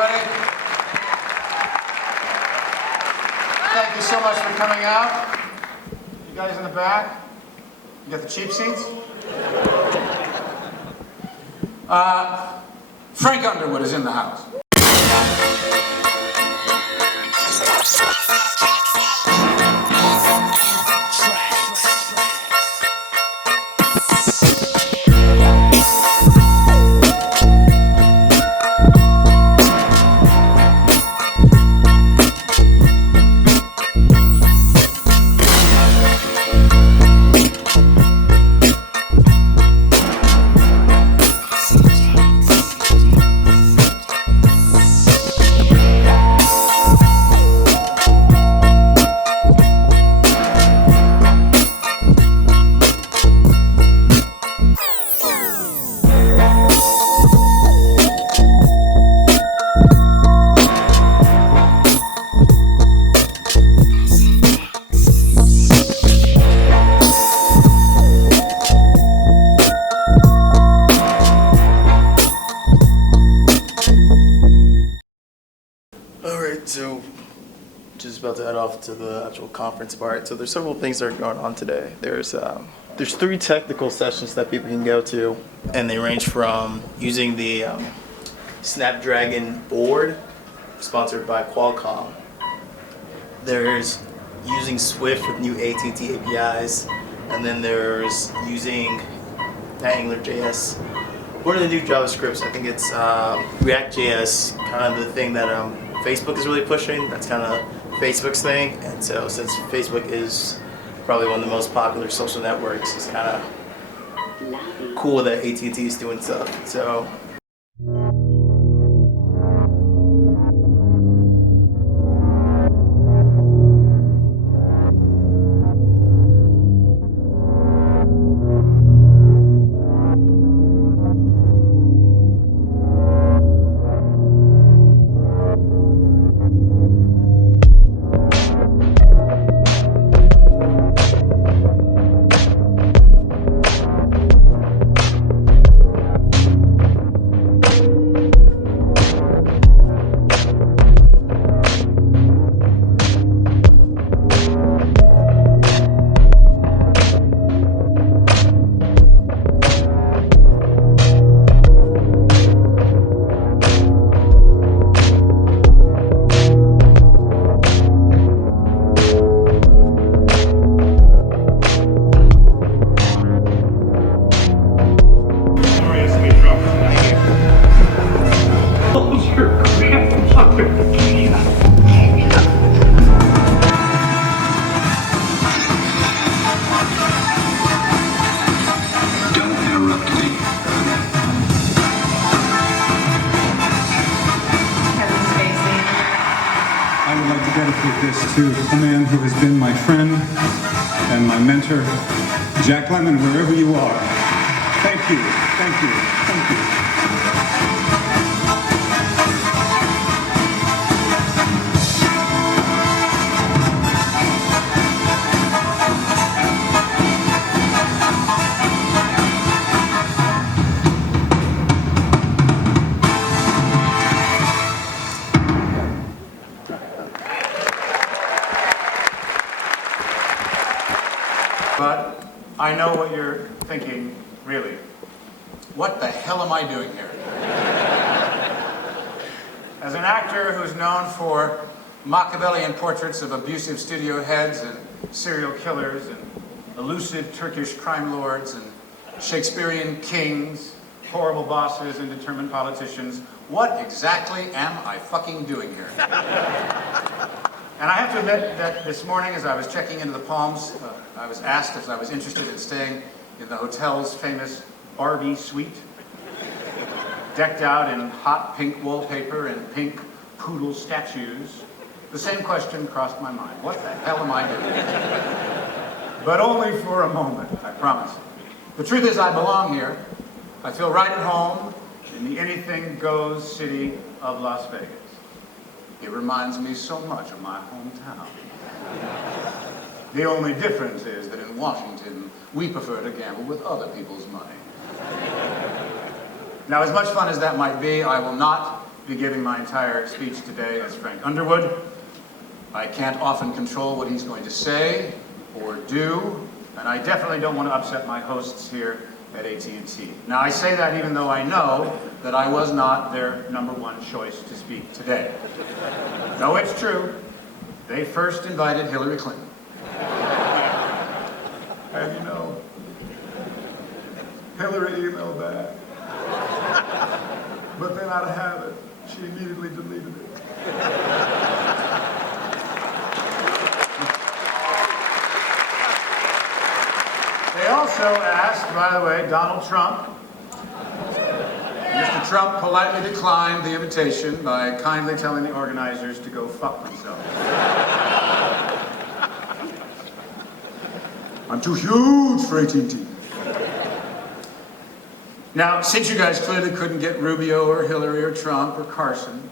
everybody. Thank you so much for coming out. You guys in the back, you got the cheap seats? Frank Underwood is in the house. So, just about to head off to the actual conference part. So there's several things that are going on today. There's 3 technical sessions that people can go to, and they range from using the Snapdragon board, sponsored by Qualcomm. There's using Swift with new AT&T APIs, and then there's using AngularJS. One of the new JavaScripts, I think it's React.js, kind of the thing that Facebook is really pushing. That's kind of Facebook's thing, and so since Facebook is probably one of the most popular social networks, it's kind of cool that AT&T is doing stuff. So. Dedicate this to a man who has been my friend and my mentor, Jack Lemmon, wherever you are. Thank you, thank you, thank you. But I know what you're thinking, really. What the hell am I doing here? As an actor who's known for Machiavellian portraits of abusive studio heads and serial killers and elusive Turkish crime lords and Shakespearean kings, horrible bosses and determined politicians, what exactly am I fucking doing here? And I have to admit that this morning, as I was checking into the Palms, I was asked if I was interested in staying in the hotel's famous Barbie suite, decked out in hot pink wallpaper and pink poodle statues. The same question crossed my mind. What the hell am I doing? But only for a moment, I promise. The truth is, I belong here. I feel right at home in the anything-goes city of Las Vegas. It reminds me so much of my hometown. The only difference is that in Washington, we prefer to gamble with other people's money. Now, as much fun as that might be, I will not be giving my entire speech today as Frank Underwood. I can't often control what he's going to say or do, and I definitely don't want to upset my hosts here at AT&T. Now, I say that even though I know that I was not their #1 choice to speak today. No, it's true. They first invited Hillary Clinton. And you know, Hillary emailed back. But then out of habit, she immediately deleted it. They also asked, by the way, Donald Trump. Mr. Trump politely declined the invitation by kindly telling the organizers to go fuck themselves. I'm too huge for AT&T. Now, since you guys clearly couldn't get Rubio or Hillary or Trump or Carson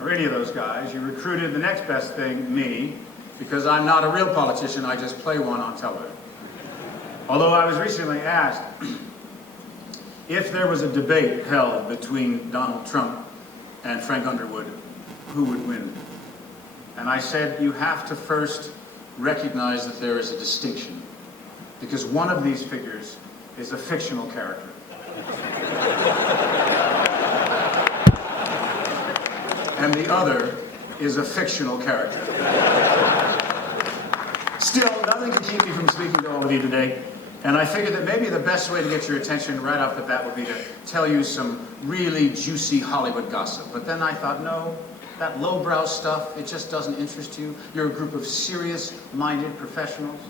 or any of those guys, you recruited the next best thing, me, because I'm not a real politician, I just play one on television. Although I was recently asked if there was a debate held between Donald Trump and Frank Underwood, who would win? And I said, you have to first recognize that there is a distinction, because one of these figures is a fictional character. And the other is a fictional character. Still, nothing can keep me from speaking to all of you today, and I figured that maybe the best way to get your attention right off the bat would be to tell you some really juicy Hollywood gossip. But then I thought, no, that lowbrow stuff, it just doesn't interest you. You're a group of serious-minded professionals.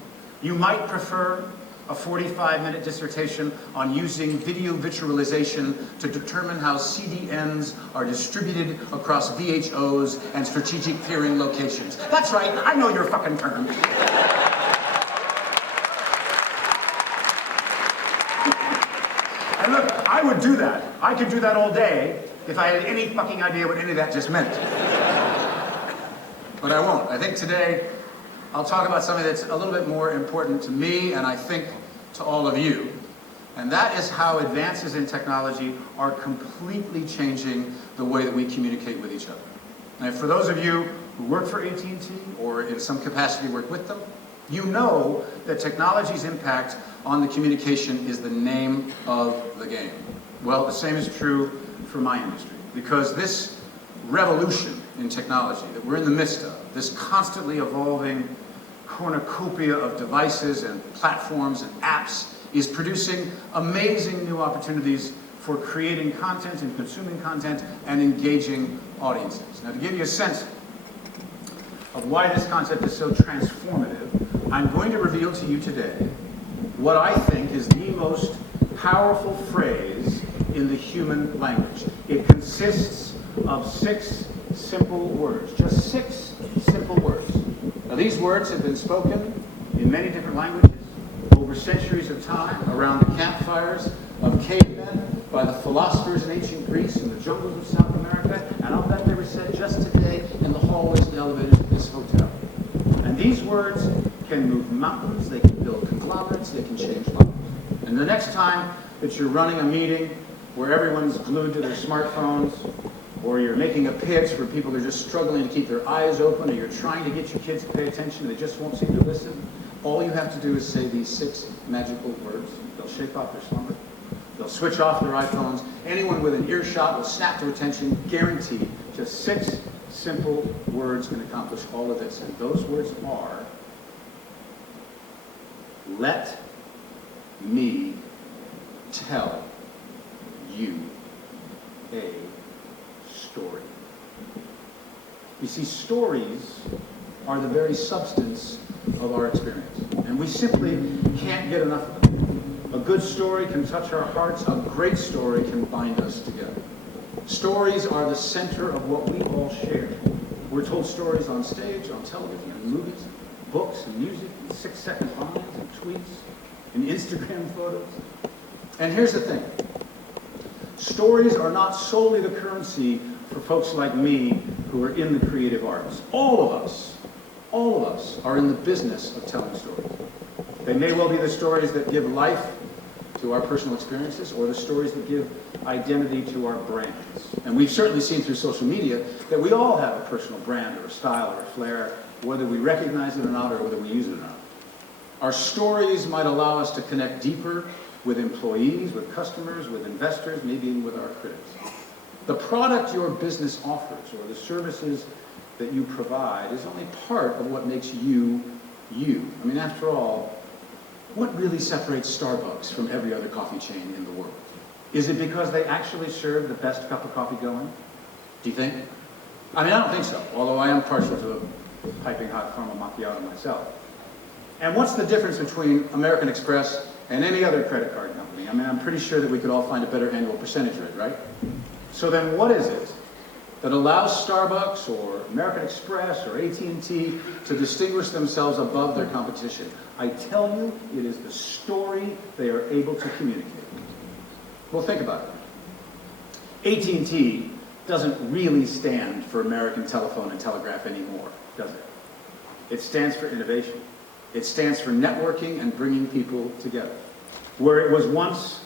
You might prefer a 45-minute dissertation on using video virtualization to determine how CDNs are distributed across VHOs and strategic peering locations. That's right, I know your fucking terms. And look, I would do that. I could do that all day if I had any fucking idea what any of that just meant. But I won't. I think today I'll talk about something that's a little bit more important to me, and I think to all of you. And that is how advances in technology are completely changing the way that we communicate with each other. And for those of you who work for AT&T or in some capacity work with them, you know that technology's impact on the communication is the name of the game. Well, the same is true for my industry, because this revolution in technology that we're in the midst of, this constantly evolving cornucopia of devices and platforms and apps, is producing amazing new opportunities for creating content and consuming content and engaging audiences. Now, to give you a sense of why this concept is so transformative, I'm going to reveal to you today what I think is the most powerful phrase in the human language. It consists of 6 simple words, just 6 simple words. Now, these words have been spoken in many different languages over centuries of time around the campfires of cavemen, by the philosophers in ancient Greece and the jungles of South America, and I'll bet they were said just today in the hallways and elevators of this hotel. And these words can move mountains, they can build conglomerates, they can change lives. And the next time that you're running a meeting where everyone's glued to their smartphones, or you're making a pitch where people are just struggling to keep their eyes open, or you're trying to get your kids to pay attention and they just won't seem to listen, all you have to do is say these 6 magical words. They'll shake off their slumber. They'll switch off their iPhones. Anyone with an earshot will snap to attention, guaranteed. Just 6 simple words can accomplish all of this. And those words are, let me tell you a story. You see, stories are the very substance of our experience, and we simply can't get enough of them. A good story can touch our hearts. A great story can bind us together. Stories are the center of what we all share. We're told stories on stage, on television, in movies, books, and music, and 6-second lines, and tweets, and Instagram photos. And here's the thing. Stories are not solely the currency for folks like me who are in the creative arts. All of us are in the business of telling stories. They may well be the stories that give life to our personal experiences or the stories that give identity to our brands. And we've certainly seen through social media that we all have a personal brand or a style or a flair, whether we recognize it or not or whether we use it or not. Our stories might allow us to connect deeper with employees, with customers, with investors, maybe even with our critics. The product your business offers or the services that you provide is only part of what makes you, you. I mean, after all, what really separates Starbucks from every other coffee chain in the world? Is it because they actually serve the best cup of coffee going? Do you think? I mean, I don't think so, although I am partial to a piping hot caramel macchiato myself. And what's the difference between American Express and any other credit card company? I mean, I'm pretty sure that we could all find a better annual percentage rate, right? So then what is it that allows Starbucks or American Express or AT&T to distinguish themselves above their competition? I tell you, it is the story they are able to communicate. Well, think about it. AT&T doesn't really stand for American Telephone and Telegraph anymore, does it? It stands for innovation. It stands for networking and bringing people together. Where it was once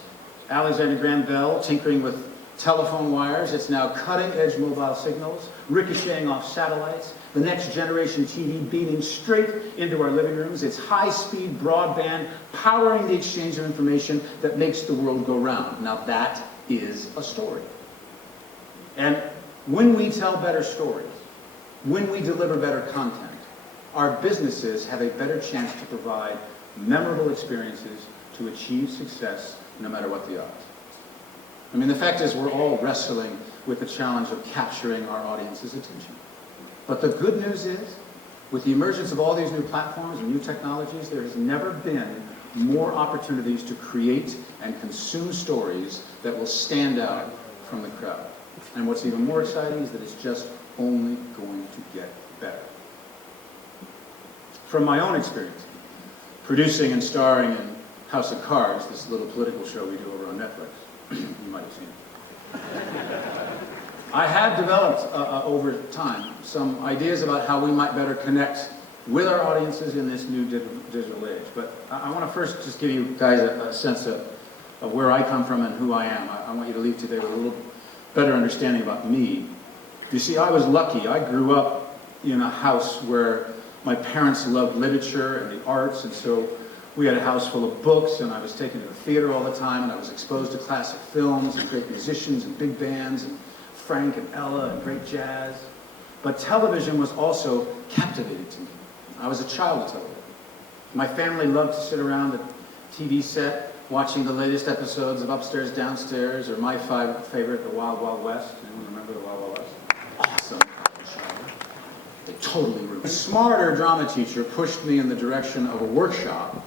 Alexander Graham Bell tinkering with telephone wires, it's now cutting-edge mobile signals, ricocheting off satellites, the next generation TV beaming straight into our living rooms. It's high-speed broadband powering the exchange of information that makes the world go round. Now that is a story. And when we tell better stories, when we deliver better content, our businesses have a better chance to provide memorable experiences to achieve success no matter what the odds. I mean, the fact is we're all wrestling with the challenge of capturing our audience's attention. But the good news is, with the emergence of all these new platforms and new technologies, there has never been more opportunities to create and consume stories that will stand out from the crowd. And what's even more exciting is that it's just only going to get better. From my own experience, producing and starring in House of Cards, this little political show we do over on Netflix, you might have seen it. I have developed over time some ideas about how we might better connect with our audiences in this new digital age. But I want to first just give you guys a sense of where I come from and who I am. I want you to leave today with a little better understanding about me. You see, I was lucky. I grew up in a house where my parents loved literature and the arts, and so we had a house full of books, and I was taken to the theater all the time, and I was exposed to classic films and great musicians and big bands and Frank and Ella and great jazz. But television was also captivating to me. I was a child of television. My family loved to sit around the TV set watching the latest episodes of Upstairs, Downstairs, or my favorite, The Wild Wild West. Anyone remember The Wild Wild West? Awesome show. They totally ruined it. A smarter drama teacher pushed me in the direction of a workshop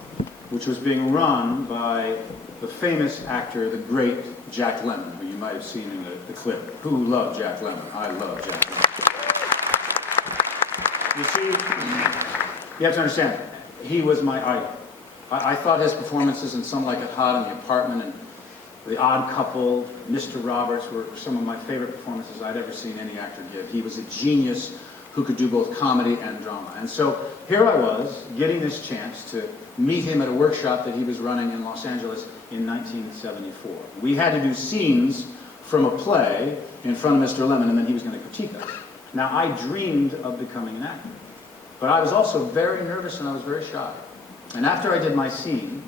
which was being run by the famous actor, the great Jack Lemmon, who you might have seen in the clip. Who loved Jack Lemmon? I love Jack Lemmon. You see, you have to understand, he was my idol. I thought his performances in Some Like It Hot, and The Apartment, and The Odd Couple, Mr. Roberts were some of my favorite performances I'd ever seen any actor give. He was a genius who could do both comedy and drama. And so here I was, getting this chance to meet him at a workshop that he was running in Los Angeles in 1974. We had to do scenes from a play in front of Mr. Lemmon, and then he was going to critique us. Now, I dreamed of becoming an actor, but I was also very nervous and I was very shy. And after I did my scene,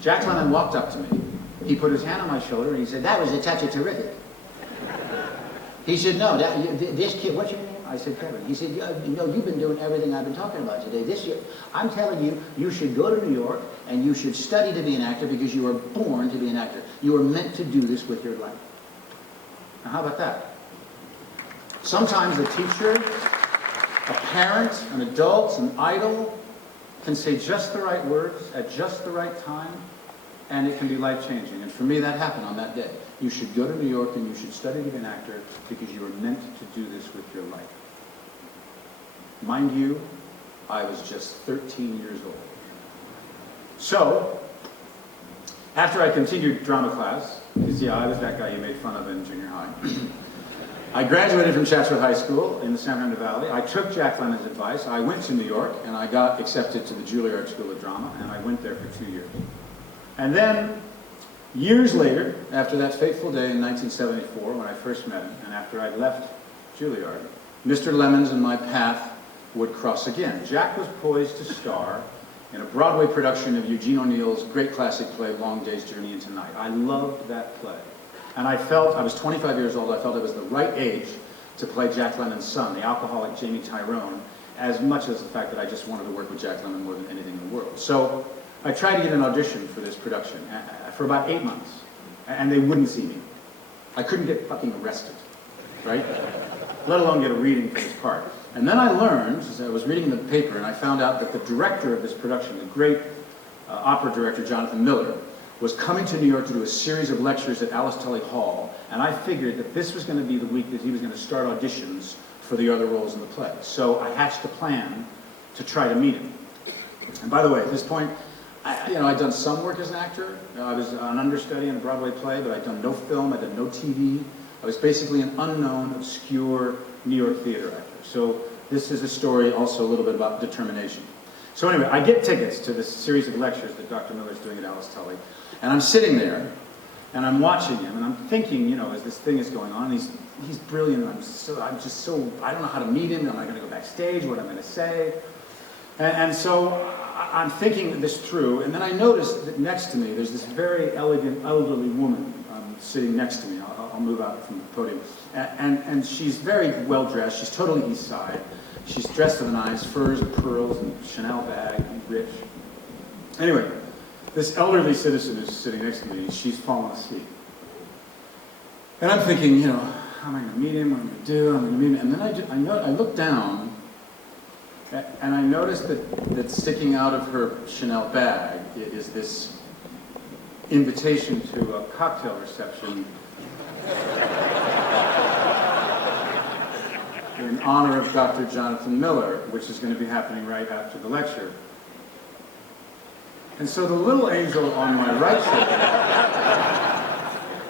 Jack Lemmon walked up to me. He put his hand on my shoulder and he said, "That was a touch of terrific." He said, "No, this kid, what's your name?" I said, "Kevin." He said, you've been doing everything I've been talking about today. This year, I'm telling you, you should go to New York and you should study to be an actor because you were born to be an actor. You are meant to do this with your life." Now, how about that? Sometimes a teacher, a parent, an adult, an idol can say just the right words at just the right time, and it can be life-changing. And for me, that happened on that day. You should go to New York and you should study to be an actor because you were meant to do this with your life. Mind you, I was just 13 years old. So, after I continued drama class, because yeah, I was that guy you made fun of in junior high, I graduated from Chatsworth High School in the San Fernando Valley. I took Jack Lemmon's advice. I went to New York and I got accepted to the Juilliard School of Drama, and I went there for 2 years. And then Years later, after that fateful day in 1974 when I first met him, and after I'd left Juilliard, Mr. Lemons and my path would cross again. Jack was poised to star in a Broadway production of Eugene O'Neill's great classic play, Long Day's Journey into Night. I loved that play. And I was 25 years old, I felt I was the right age to play Jack Lemmon's son, the alcoholic Jamie Tyrone, as much as the fact that I just wanted to work with Jack Lemmon more than anything in the world. So I tried to get an audition for this production for about 8 months, and they wouldn't see me. I couldn't get fucking arrested, right? Let alone get a reading for this part. And then I learned, as I was reading the paper, and I found out that the director of this production, the great opera director Jonathan Miller, was coming to New York to do a series of lectures at Alice Tully Hall, and I figured that this was going to be the week that he was going to start auditions for the other roles in the play. So I hatched a plan to try to meet him. And by the way, at this point, I'd done some work as an actor. I was an understudy in a Broadway play, but I'd done no film, I'd done no TV. I was basically an unknown, obscure New York theater actor. So this is a story also a little bit about determination. So anyway, I get tickets to this series of lectures that Dr. Miller's doing at Alice Tully, and I'm sitting there, and I'm watching him, and I'm thinking, as this thing is going on, he's brilliant, and I don't know how to meet him, am I going to go backstage, what I'm going to say? And so I'm thinking this through, and then I noticed that next to me, there's this very elegant, elderly woman sitting next to me. I'll move out from the podium. And she's very well-dressed. She's totally East Side. She's dressed to the nines, furs and pearls and Chanel bag, and rich. Anyway, this elderly citizen who's sitting next to me, she's fallen asleep. And I'm thinking, how am I going to meet him? What am I going to do? I'm going to meet him. And then I look down, and I noticed that sticking out of her Chanel bag is this invitation to a cocktail reception in honor of Dr. Jonathan Miller, which is going to be happening right after the lecture. And so the little angel on my right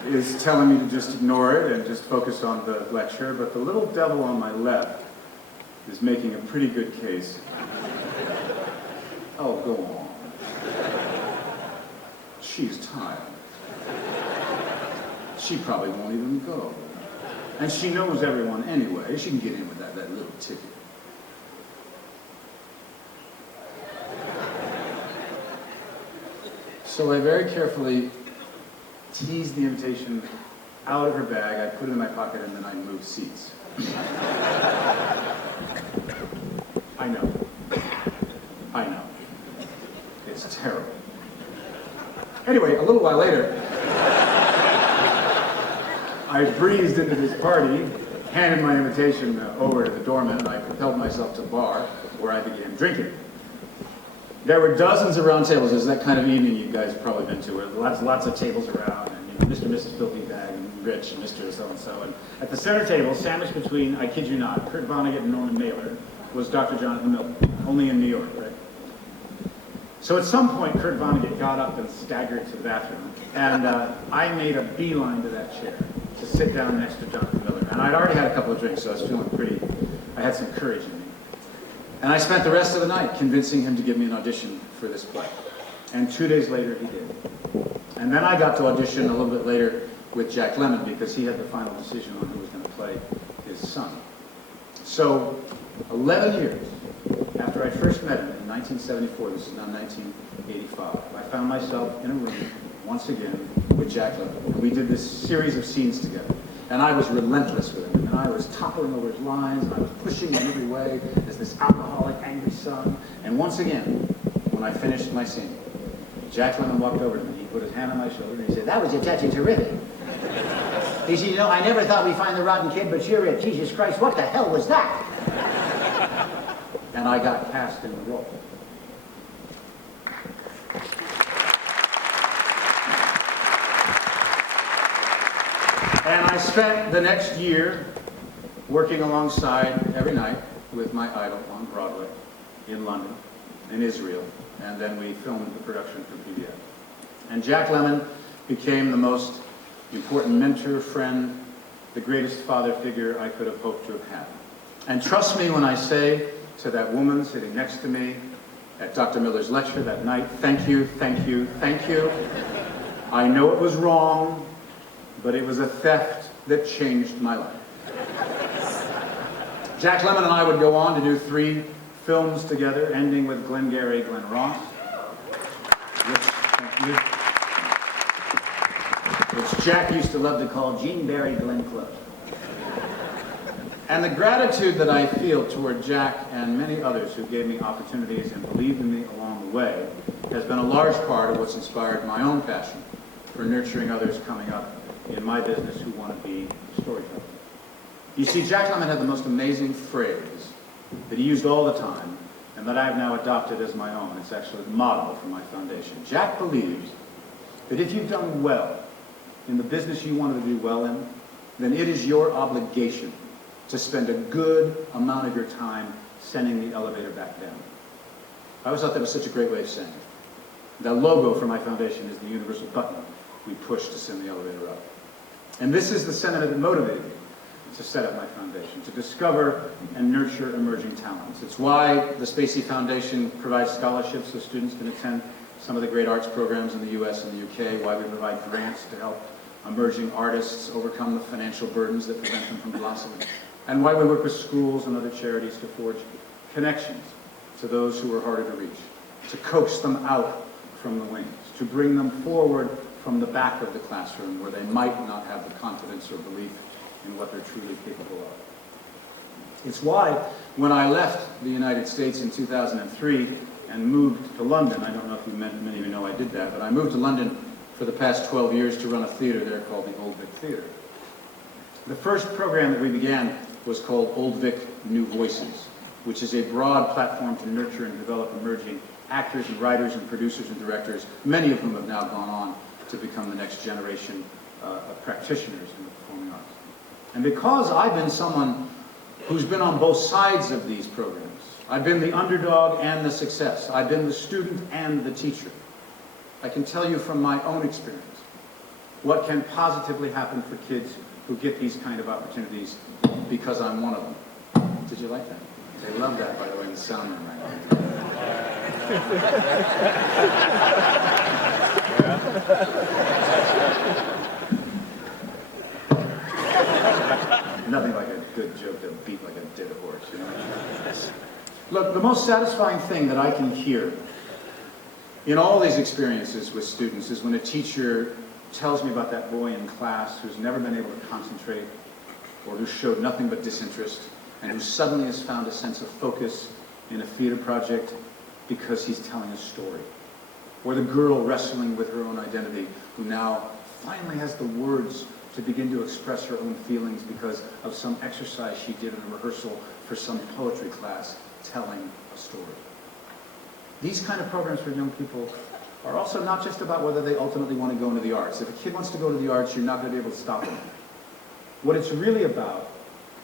shoulder is telling me to just ignore it and just focus on the lecture, but the little devil on my left is making a pretty good case. Oh, go on. She's tired. She probably won't even go. And she knows everyone anyway. She can get in with that little ticket. So I very carefully teased the invitation out of her bag, I put it in my pocket, and then I moved seats. I know. It's terrible. Anyway, a little while later, I breezed into this party, handed my invitation over to the doorman, and I propelled myself to the bar where I began drinking. There were dozens of round tables. It was that kind of evening you guys have probably been to, where lots of tables around, and Mr. and Mrs. Filthy Bag, and Rich, and Mr. So-and-so. And at the center table, sandwiched between, I kid you not, Kurt Vonnegut and Norman Mailer, was Dr. Jonathan Miller, only in New York, right? So at some point, Kurt Vonnegut got up and staggered to the bathroom, and I made a beeline to that chair to sit down next to Jonathan Miller. And I'd already had a couple of drinks, so I was feeling I had some courage in me. And I spent the rest of the night convincing him to give me an audition for this play. And 2 days later, he did. And then I got to audition a little bit later with Jack Lemmon because he had the final decision on who was going to play his son. So 11 years after I first met him in 1974, this is now 1985, I found myself in a room once again with Jack Lemmon. And we did this series of scenes together. And I was relentless with him. And I was toppling over his lines, and I was pushing him every way as this alcoholic, angry son. And once again, when I finished my scene, Jack Lemmon walked over to me. He put his hand on my shoulder and he said, "That was touching terrific." He said, "I never thought we'd find the rotten kid, but you're it. Jesus Christ, what the hell was that?" And I got cast in the role. And I spent the next year working alongside every night with my idol on Broadway, in London, in Israel, and then we filmed the production for PBS. And Jack Lemmon became the most important mentor, friend, the greatest father figure I could have hoped to have had. And trust me when I say to that woman sitting next to me at Dr. Miller's lecture that night, thank you, thank you, thank you. I know it was wrong, but it was a theft that changed my life. Jack Lemmon and I would go on to do 3 films together, ending with Glengarry Glen Ross, which Jack used to love to call Gene Barry Glenn Close. And the gratitude that I feel toward Jack and many others who gave me opportunities and believed in me along the way has been a large part of what's inspired my own passion for nurturing others coming up in my business who want to be storytellers. You see, Jack Lemmon had the most amazing phrase that he used all the time and that I've now adopted as my own. It's actually the motto for my foundation. Jack believes that if you've done well in the business you wanted to do well in, then it is your obligation to spend a good amount of your time sending the elevator back down. I always thought that was such a great way of saying it. The logo for my foundation is the universal button we push to send the elevator up. And this is the sentiment that motivated me to set up my foundation, to discover and nurture emerging talents. It's why the Spacey Foundation provides scholarships so students can attend some of the great arts programs in the US and the UK, why we provide grants to help emerging artists overcome the financial burdens that prevent them from blossoming, and why we work with schools and other charities to forge connections to those who are harder to reach, to coax them out from the wings, to bring them forward from the back of the classroom where they might not have the confidence or belief in what they're truly capable of. It's why when I left the United States in 2003 and moved to London, I don't know if many of you know I did that, but I moved to London for the past 12 years to run a theater there called the Old Vic Theater. The first program that we began was called Old Vic New Voices, which is a broad platform to nurture and develop emerging actors and writers and producers and directors, many of whom have now gone on to become the next generation of practitioners in the performing arts. And because I've been someone who's been on both sides of these programs, I've been the underdog and the success, I've been the student and the teacher, I can tell you from my own experience what can positively happen for kids who get these kind of opportunities because I'm one of them. Did you like that? They love that, by the way, in the sound room right now. Nothing like a good joke that'll beat like a dead horse, you know? Look, the most satisfying thing that I can hear in all these experiences with students is when a teacher tells me about that boy in class who's never been able to concentrate or who showed nothing but disinterest and who suddenly has found a sense of focus in a theater project because he's telling a story. Or the girl wrestling with her own identity who now finally has the words to begin to express her own feelings because of some exercise she did in a rehearsal for some poetry class telling a story. These kind of programs for young people are also not just about whether they ultimately want to go into the arts. If a kid wants to go to the arts, you're not going to be able to stop them. What it's really about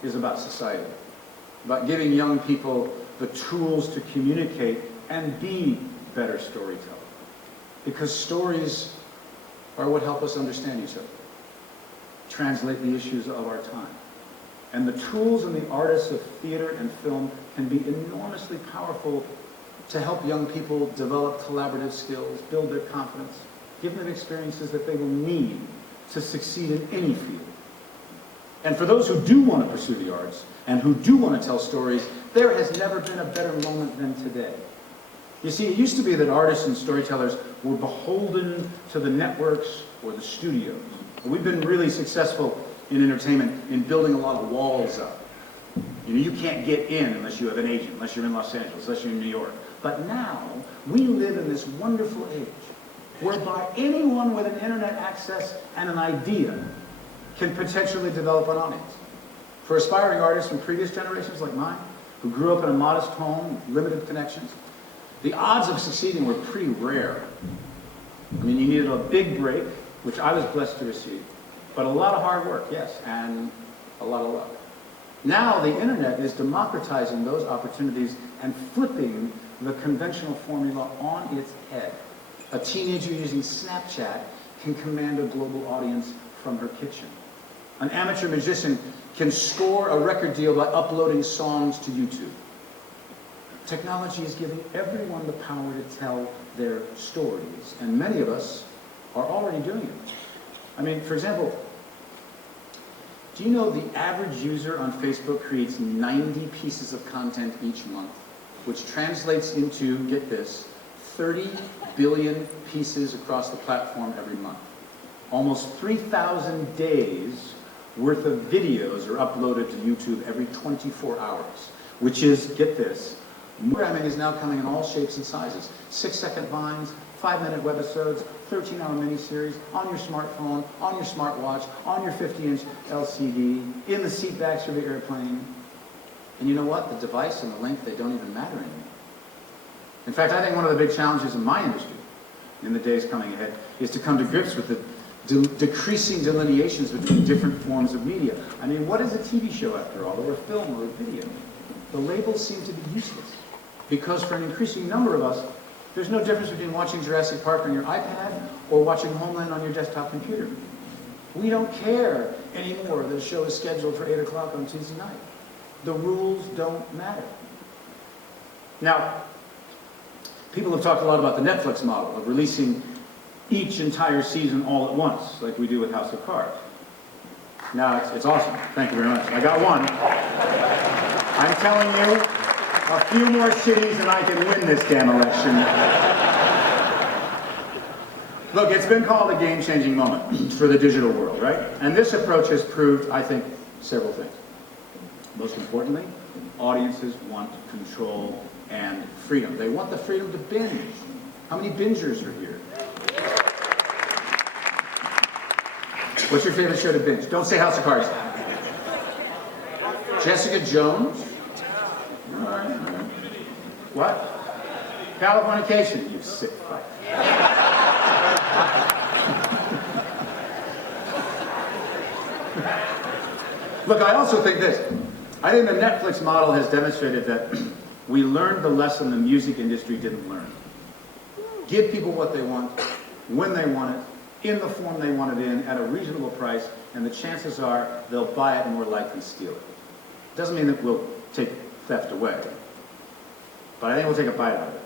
is about society, about giving young people the tools to communicate and be better storytellers. Because stories are what help us understand each other, translate the issues of our time. And the tools and the artists of theater and film can be enormously powerful to help young people develop collaborative skills, build their confidence, give them experiences that they will need to succeed in any field. And for those who do want to pursue the arts and who do want to tell stories, there has never been a better moment than today. You see, it used to be that artists and storytellers were beholden to the networks or the studios. We've been really successful in entertainment in building a lot of walls up. You know, you can't get in unless you have an agent, unless you're in Los Angeles, unless you're in New York. But now, we live in this wonderful age whereby anyone with an internet access and an idea can potentially develop an audience. For aspiring artists from previous generations like mine, who grew up in a modest home, with limited connections, the odds of succeeding were pretty rare. I mean, you needed a big break, which I was blessed to receive, but a lot of hard work, yes, and a lot of luck. Now the internet is democratizing those opportunities and flipping the conventional formula on its head. A teenager using Snapchat can command a global audience from her kitchen. An amateur musician can score a record deal by uploading songs to YouTube. Technology is giving everyone the power to tell their stories, and many of us are already doing it. I mean, for example, do you know the average user on Facebook creates 90 pieces of content each month, which translates into, get this, 30 billion pieces across the platform every month. Almost 3,000 days worth of videos are uploaded to YouTube every 24 hours, which is, get this, programming is now coming in all shapes and sizes. 6-second vines, 5-minute webisodes, 13-hour miniseries, on your smartphone, on your smartwatch, on your 50-inch LCD, in the seat backs of the airplane. And you know what? The device and the link, they don't even matter anymore. In fact, I think one of the big challenges in my industry in the days coming ahead is to come to grips with the decreasing delineations between different forms of media. I mean, what is a TV show after all, or a film or a video? The labels seem to be useless because for an increasing number of us, there's no difference between watching Jurassic Park on your iPad or watching Homeland on your desktop computer. We don't care anymore that a show is scheduled for 8 o'clock on Tuesday night. The rules don't matter. Now, people have talked a lot about the Netflix model of releasing each entire season all at once, like we do with House of Cards. Now, it's awesome. Thank you very much. I got one. I'm telling you, a few more cities and I can win this damn election. Look, it's been called a game-changing moment for the digital world, right? And this approach has proved, I think, several things. Most importantly, audiences want control and freedom. They want the freedom to binge. How many bingers are here? What's your favorite show to binge? Don't say House of Cards. Jessica Jones? All right, all right. What? Californication, you sick fuck. Look, I also think this. I think the Netflix model has demonstrated that we learned the lesson the music industry didn't learn. Give people what they want, when they want it, in the form they want it in, at a reasonable price, and the chances are they'll buy it more likely steal it. Doesn't mean that we'll take theft away, but I think we'll take a bite out of it.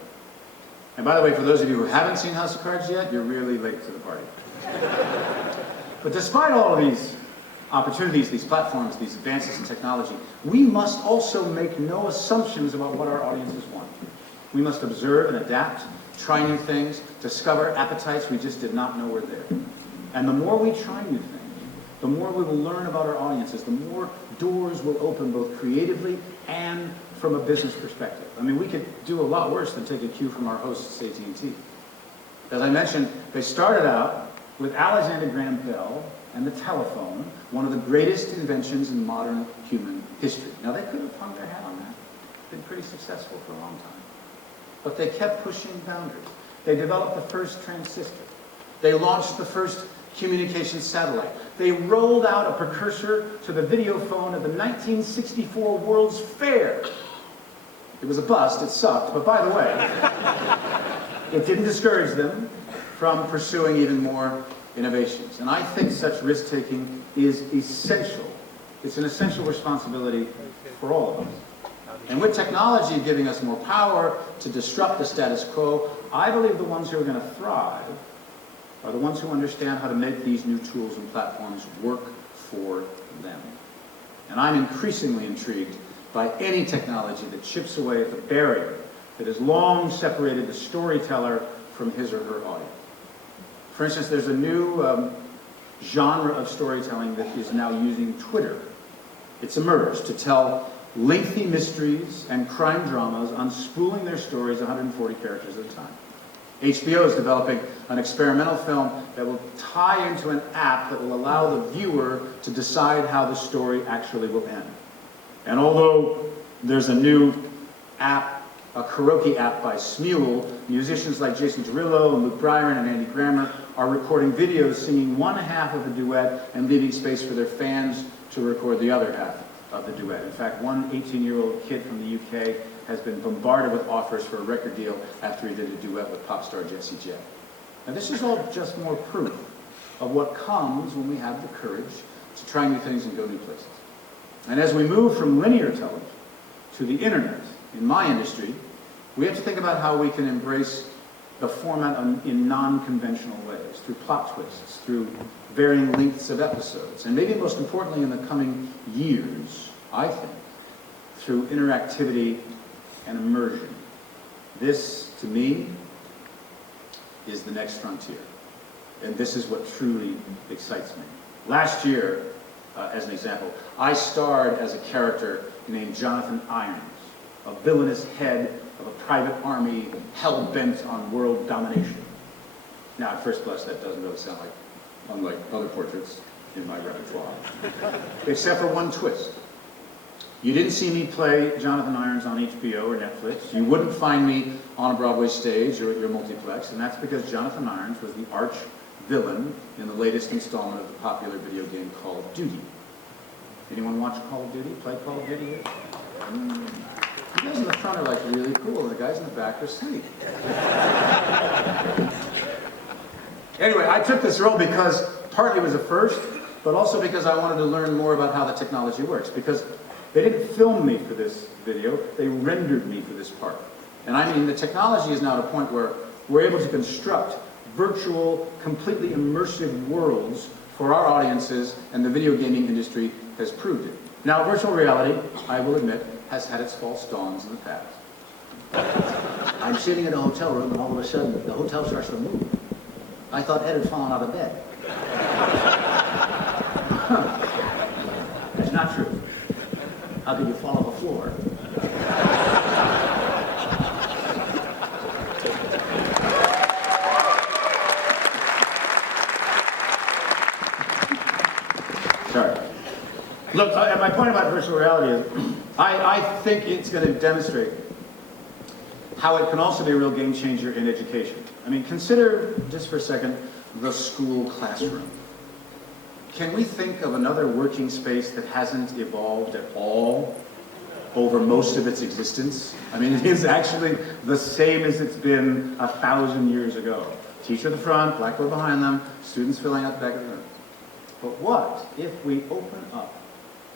And by the way, for those of you who haven't seen House of Cards yet, you're really late to the party. But despite all of these opportunities, these platforms, these advances in technology, we must also make no assumptions about what our audiences want. We must observe and adapt, try new things, discover appetites we just did not know were there. And the more we try new things, the more we will learn about our audiences, the more doors will open both creatively and from a business perspective. I mean, we could do a lot worse than take a cue from our hosts at AT&T. As I mentioned, they started out with Alexander Graham Bell and the telephone, one of the greatest inventions in modern human history. Now, they could have hung their hat on that, been pretty successful for a long time. But they kept pushing boundaries. They developed the first transistor. They launched the first communication satellite. They rolled out a precursor to the video phone at the 1964 World's Fair. It was a bust, it sucked, but by the way, it didn't discourage them from pursuing even more innovations. And I think such risk-taking is essential. It's an essential responsibility for all of us. And with technology giving us more power to disrupt the status quo, I believe the ones who are going to thrive are the ones who understand how to make these new tools and platforms work for them. And I'm increasingly intrigued by any technology that chips away at the barrier that has long separated the storyteller from his or her audience. For instance, there's a new genre of storytelling that is now using Twitter. It's emerged to tell lengthy mysteries and crime dramas, unspooling their stories 140 characters at a time. HBO is developing an experimental film that will tie into an app that will allow the viewer to decide how the story actually will end. And although there's a new app, a karaoke app by Smule, musicians like Jason Derulo and Luke Bryan and Andy Grammer are recording videos singing one half of the duet and leaving space for their fans to record the other half of the duet. In fact, one 18-year-old kid from the UK has been bombarded with offers for a record deal after he did a duet with pop star Jessie J. Now, this is all just more proof of what comes when we have the courage to try new things and go new places. And as we move from linear television to the internet, in my industry, we have to think about how we can embrace the format in non-conventional ways, through plot twists, through varying lengths of episodes, and maybe most importantly in the coming years, I think, through interactivity and immersion. This, to me, is the next frontier. And this is what truly excites me. Last year, as an example, I starred as a character named Jonathan Irons, a villainous head of a private army hell-bent on world domination. Now, at first blush, that doesn't really sound like, unlike other portraits in my repertoire. Except for one twist. You didn't see me play Jonathan Irons on HBO or Netflix. You wouldn't find me on a Broadway stage or at your multiplex, and that's because Jonathan Irons was the arch villain in the latest installment of the popular video game Call of Duty. Anyone watch Call of Duty? Play Call of Duty here? You guys in the front are like really cool, and the guys in the back are asleep. Anyway, I took this role because partly it was a first, but also because I wanted to learn more about how the technology works. Because they didn't film me for this video, they rendered me for this part. And I mean, the technology is now at a point where we're able to construct virtual, completely immersive worlds for our audiences, and the video gaming industry has proved it. Now, virtual reality, I will admit, has had its false dawns in the past. I'm sitting in a hotel room, and all of a sudden, the hotel starts to move. I thought Ed had fallen out of bed. That's not true. How could you fall off a floor? Sorry. Look, my point about virtual reality is, I think it's going to demonstrate how it can also be a real game changer in education. I mean, consider, just for a second, the school classroom. Can we think of another working space that hasn't evolved at all over most of its existence? I mean, it is actually the same as it's been 1,000 years ago. Teacher at the front, blackboard behind them, students filling out the back of the room. But what if we open up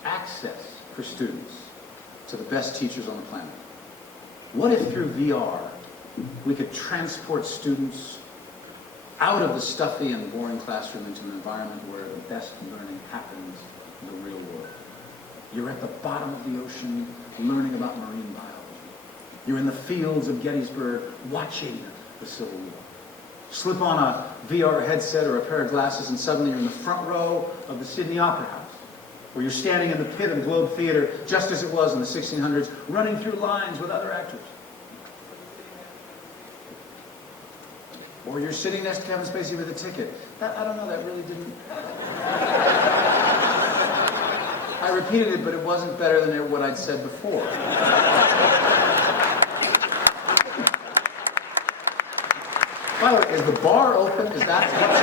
access for students to the best teachers on the planet? What if through VR we could transport students out of the stuffy and boring classroom into an environment where the best learning happens in the real world? You're at the bottom of the ocean learning about marine biology. You're in the fields of Gettysburg watching the Civil War. Slip on a VR headset or a pair of glasses and suddenly you're in the front row of the Sydney Opera House, where you're standing in the pit of the Globe Theatre just as it was in the 1600s, running through lines with other actors. Or you're sitting next to Kevin Spacey with a ticket. I don't know, that really didn't... I repeated it, but it wasn't better than what I'd said before. By the way, is the bar open? Is that what's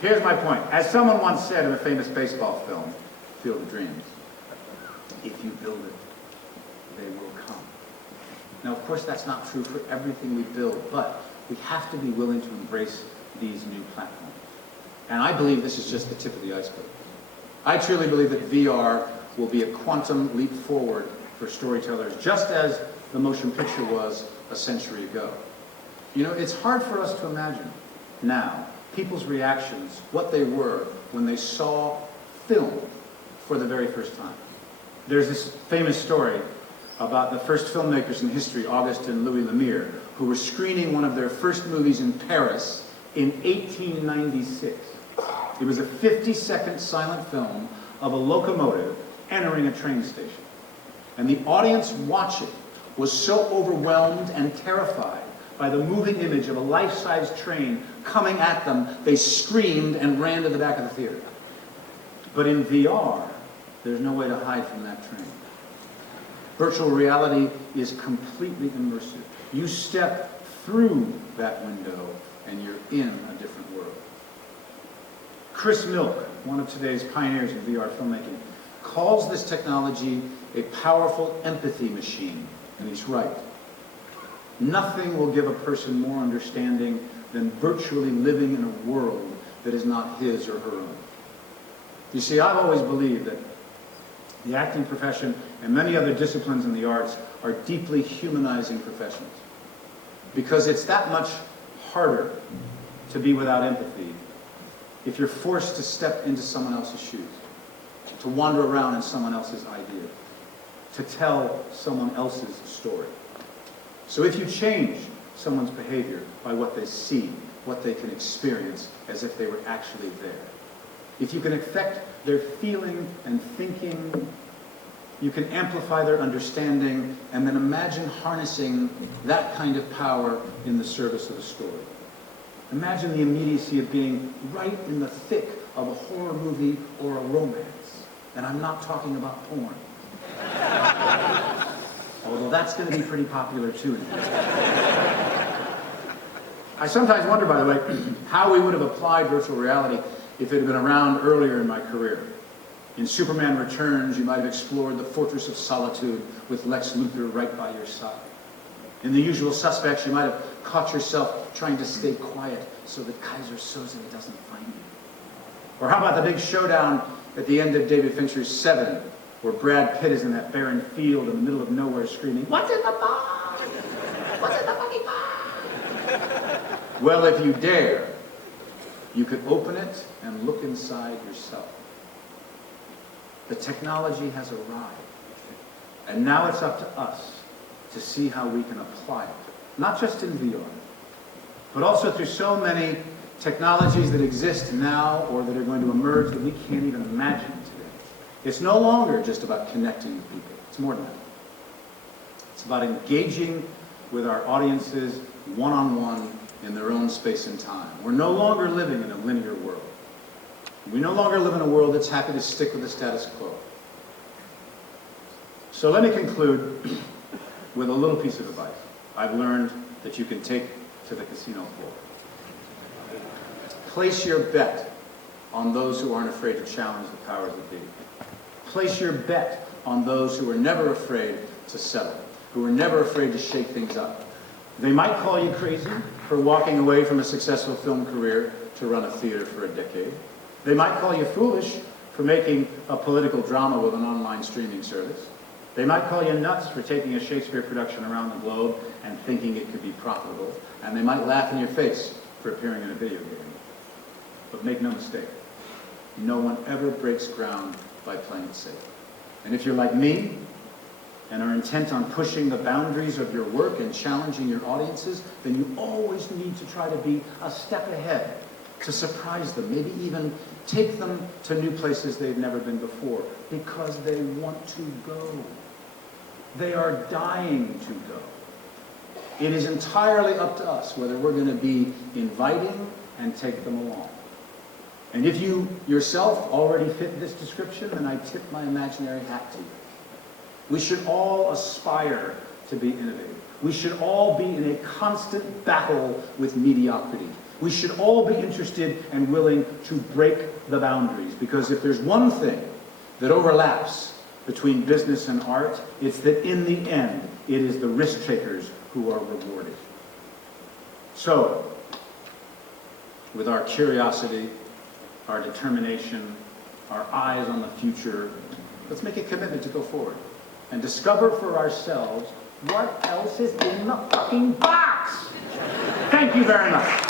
Here's my point. As someone once said in a famous baseball film, Field of Dreams, if you build it, they will come. Now, of course, that's not true for everything we build, but we have to be willing to embrace these new platforms. And I believe this is just the tip of the iceberg. I truly believe that VR will be a quantum leap forward for storytellers, just as the motion picture was a century ago. You know, it's hard for us to imagine now people's reactions, what they were when they saw film for the very first time. There's this famous story about the first filmmakers in history, Auguste and Louis Lumiere, who were screening one of their first movies in Paris in 1896. It was a 50-second silent film of a locomotive entering a train station. And the audience watching was so overwhelmed and terrified by the moving image of a life-size train coming at them, they screamed and ran to the back of the theater. But in VR, there's no way to hide from that train. Virtual reality is completely immersive. You step through that window and you're in a different world. Chris Milk, one of today's pioneers in VR filmmaking, calls this technology a powerful empathy machine, and he's right. Nothing will give a person more understanding than virtually living in a world that is not his or her own. You see, I've always believed that The acting profession and many other disciplines in the arts are deeply humanizing professions because it's that much harder to be without empathy if you're forced to step into someone else's shoes, to wander around in someone else's idea, to tell someone else's story. So if you change someone's behavior by what they see, what they can experience as if they were actually there, if you can affect their feeling and thinking, you can amplify their understanding, and then imagine harnessing that kind of power in the service of a story. Imagine the immediacy of being right in the thick of a horror movie or a romance. And I'm not talking about porn. Although that's going to be pretty popular too. I sometimes wonder, by the way, how we would have applied virtual reality if it had been around earlier in my career. In Superman Returns, you might have explored the Fortress of Solitude with Lex Luthor right by your side. In The Usual Suspects, you might have caught yourself trying to stay quiet so that Kaiser Soze doesn't find you. Or how about the big showdown at the end of David Fincher's Seven, where Brad Pitt is in that barren field in the middle of nowhere screaming, "What's in the box? What's in the fucking box?" Well, if you dare, you could open it and look inside yourself. The technology has arrived, and now it's up to us to see how we can apply it, not just in VR, but also through so many technologies that exist now or that are going to emerge that we can't even imagine today. It's no longer just about connecting with people. It's more than that. It's about engaging with our audiences one-on-one in their own space and time. We're no longer living in a linear world. We no longer live in a world that's happy to stick with the status quo. So let me conclude with a little piece of advice I've learned that you can take to the casino floor. Place your bet on those who aren't afraid to challenge the powers that be. Place your bet on those who are never afraid to settle, who are never afraid to shake things up. They might call you crazy for walking away from a successful film career to run a theater for a decade. They might call you foolish for making a political drama with an online streaming service. They might call you nuts for taking a Shakespeare production around the globe and thinking it could be profitable. And they might laugh in your face for appearing in a video game. But make no mistake, no one ever breaks ground by playing it safe. And if you're like me and are intent on pushing the boundaries of your work and challenging your audiences, then you always need to try to be a step ahead, to surprise them, maybe even take them to new places they've never been before, because they want to go. They are dying to go. It is entirely up to us whether we're going to be inviting and take them along. And if you yourself already fit this description, then I tip my imaginary hat to you. We should all aspire to be innovative. We should all be in a constant battle with mediocrity. We should all be interested and willing to break the boundaries, because if there's one thing that overlaps between business and art, it's that in the end, it is the risk takers who are rewarded. So, with our curiosity, our determination, our eyes on the future, let's make a commitment to go forward and discover for ourselves what else is in the fucking box. Thank you very much.